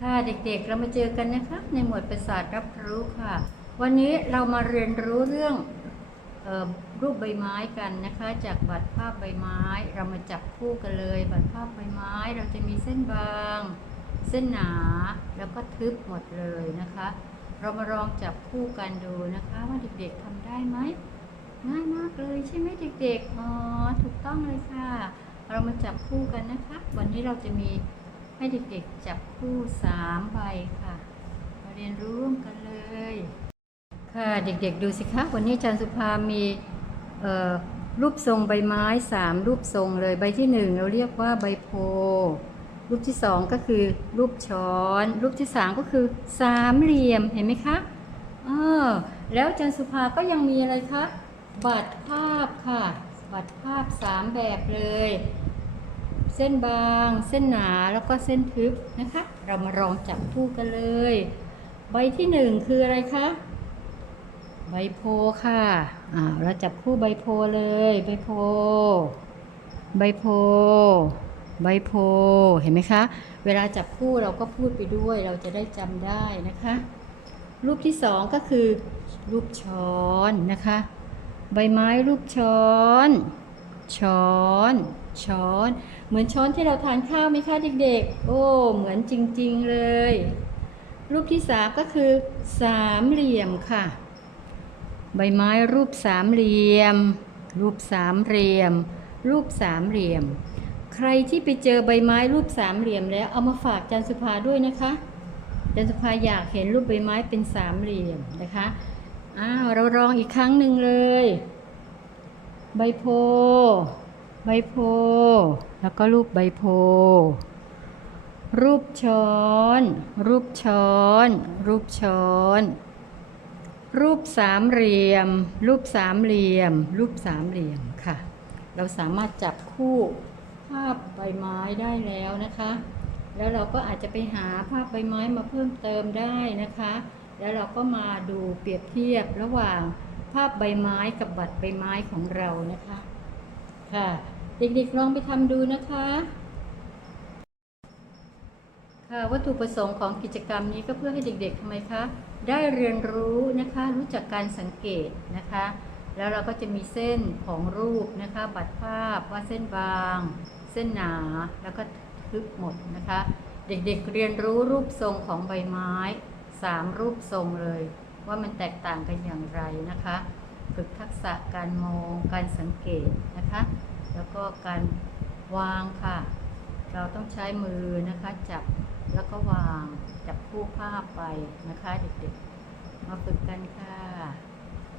ค่ะเด็กๆเรามาเจอกันนะคะ ในหมวดประสาทรับรู้ค่ะ วันนี้เรามาเรียนรู้เรื่องออรูปใบไม้กันนะคะ จากบัตรภาพใบไม้ เรามาจับคู่กันเลย บัตรภาพใบไม้เราจะมีเส้นบาง เส้นหนาแล้วก็ทึบหมดเลยนะคะ เรามาลองจับคู่กันดูนะคะว่าเด็กๆทำได้ไหมง่ายมากเลยใช่ไหมเด็กๆอ๋อถูกต้องเลยค่ะ เรามาจับคู่กันนะคะ วันนี้เราจะมี ให้เด็กๆจับคู่สามใบค่ะ มาเรียนรู้ร่วมกันเลย ค่ะเด็กๆดูสิคะวันนี้อาจารย์สุภามีรูปทรงใบไม้สามรูปทรงเลยใบที่หนึ่งเราเรียกว่าใบโพรูปที่สองก็คือรูปช้อน รูปที่สามก็คือสามเหลี่ยมเห็นไหมคะเออแล้วอาจารย์สุภาก็ยังมีอะไรคะบัตรภาพค่ะ บัตรภาพสามแบบเลย เส้นบาง เส้นหนาแล้วก็เส้นทึบนะคะ เรามาลองจับคู่กันเลย ใบที่หนึ่งคืออะไรคะใบโพค่ะอ่าเราจับคู่ใบโพเลย ใบโพ ใบโพ ใบโพ เห็นไหมคะ เวลาจับคู่เราก็พูดไปด้วย เราจะได้จำได้นะคะ รูปที่สองก็คือ รูปช้อนนะคะ ใบไม้รูปช้อน ช้อน ช้อน เหมือนช้อนที่เราทานข้าวไหมคะเด็กๆ โอ้ เหมือนจริงๆเลย รูปที่สามก็คือสามเหลี่ยมค่ะ ใบไม้รูปสามเหลี่ยม รูปสามเหลี่ยม รูปสามเหลี่ยม ใครที่ไปเจอใบไม้รูปสามเหลี่ยมแล้วเอามาฝากจันสุภาด้วยนะคะจันสุภาอยากเห็นรูปใบไม้เป็นสามเหลี่ยมนะคะอ้าวเราลองอีกครั้งหนึ่งเลย ใบโพ ใบโพ แล้วก็รูปใบโพ รูปช้อน รูปช้อน รูปช้อน รูปสามเหลี่ยม รูปสามเหลี่ยม รูปสามเหลี่ยมค่ะ เราสามารถจับคู่ภาพใบไม้ได้แล้วนะคะ แล้วเราก็อาจจะไปหาภาพใบไม้มาเพิ่มเติมได้นะคะ แล้วเราก็มาดูเปรียบเทียบระหว่างภาพใบไม้กับบัตรใบไม้ของเรานะคะ ค่ะ เด็กๆลองไปทำดูนะคะ ค่ะวัตถุประสงค์ของกิจกรรมนี้ก็เพื่อให้เด็กๆทำไมคะ ได้เรียนรู้นะคะ รู้จักการสังเกตนะคะ แล้วเราก็จะมีเส้นของรูปนะคะ บัตรภาพว่าเส้นบาง เส้นหนา แล้วก็ทึบหมดนะคะ เด็กๆเรียนรู้รูปทรงของใบไม้สามรูปทรงเลย ว่ามันแตกต่างกันอย่างไรนะคะ ฝึกทักษะการมอง การสังเกตนะคะ ก็การวางค่ะ เราต้องใช้มือนะคะจับแล้วก็วางจับคู่ภาพไปนะคะเด็กๆ มาฝึกกันค่ะ